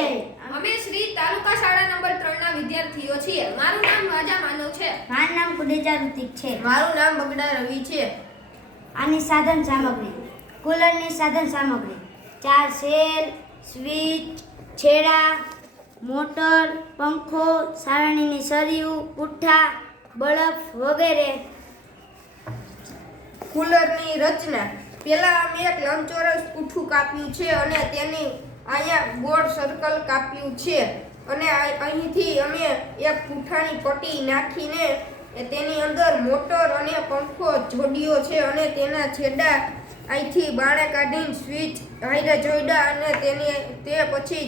અમે શ્રી તાલુકા શાળા નંબર 3 ના વિદ્યાર્થીઓ છીએ. મારું નામ વાજા માનવ છે. મારું નામ કુડેજા ઋતિક છે. મારું નામ બગડા રવિ છે. આની સાધન સામગ્રી: કુલરની સાધન સામગ્રી 4 સેલ, સ્વિચ, છેડા, મોટર, પંખો, સારણીની સરિયું, પુઠ્ઠા, બલ્બ વગેરે. કુલરની રચના: પહેલા અમે એક લંબચોરસ પૂઠું કાપ્યું છે અને તેની અહીંયા ગોળ સર્કલ કાપ્યું છે અને અહીંથી અમે એક પૂઠાની પટ્ટી નાખીને તેની અંદર મોટર અને પંખો જોડ્યો છે અને તેના છેડા અહીંથી બાણે કાઢીને સ્વિચ હારે જોડ્યા અને તે પછી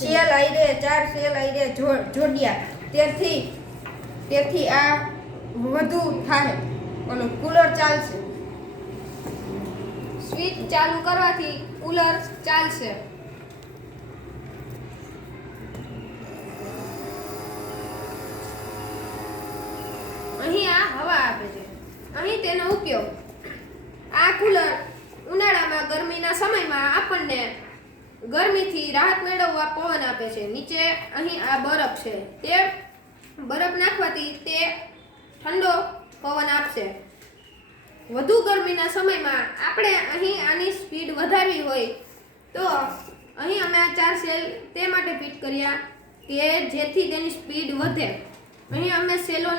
સેલ હારે 4 સેલ હારે જોડ્યા. તેથી આ વધુ થાય અને કુલર ચાલશે. સ્વિચ ચાલુ કરવાથી કુલર ચાલશે. અહીં આ હવા આપે છે. અહીં તેનો ઉપયોગ: આ કુલર ઉનાળામાં ગરમીના સમયમાં આપણને ગરમીથી રાહત મેળવવા પવન આપે છે. નીચે અહીં આ બરફ છે. તે બરફ નાખવાથી તે ઠંડો પવન આપશે. વધુ ગરમીના સમયમાં આપણે અહીં આની સ્પીડ વધારવી હોય તો અહીં અમે આ 4 સેલ તે માટે ફિટ કર્યા કે જેથી તેની સ્પીડ વધે. અહીં અમે સેલોની